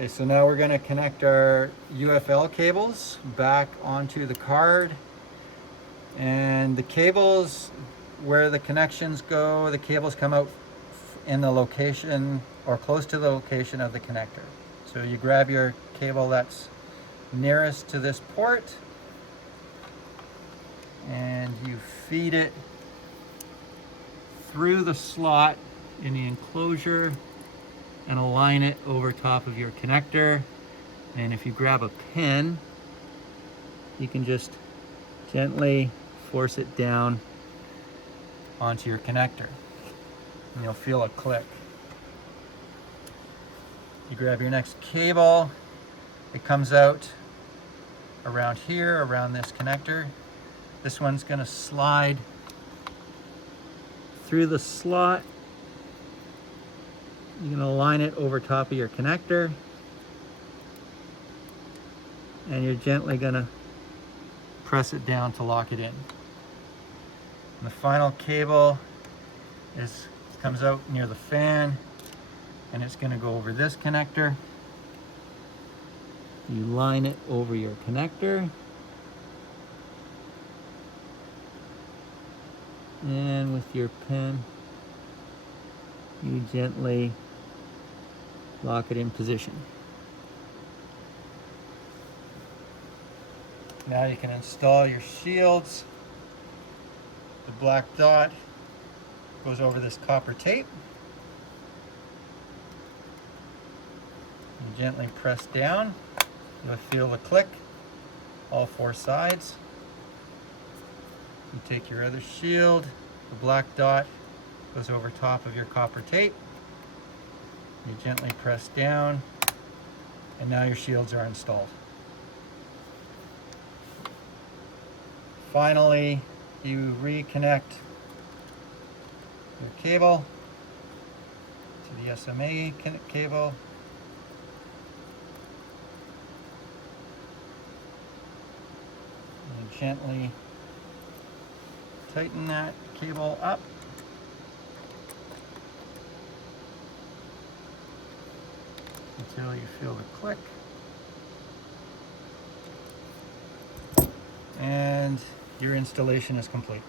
Okay, so now we're going to connect our UFL cables back onto the card, and the cables, where the connections go, the cables come out in the location or close to the location of the connector. So you grab your cable that's nearest to this port and you feed it through the slot in the enclosure and align it over top of your connector. And if you grab a pin, you can just gently force it down onto your connector and you'll feel a click. You grab your next cable, it comes out around here, around this connector. This one's going to slide through the slot. You're going to line it over top of your connector, and you're gently going to press it down to lock it in. And the final cable comes out near the fan, and it's going to go over this connector. You line it over your connector, and with your pin you gently lock it in position. Now you can install your shields. The black dot goes over this copper tape. You gently press down. You'll feel the click, all four sides. You take your other shield, the black dot goes over top of your copper tape. You gently press down, and now your shields are installed. Finally, you reconnect your cable to the SMA cable. And gently tighten that cable up. Until you feel the click. And your installation is complete.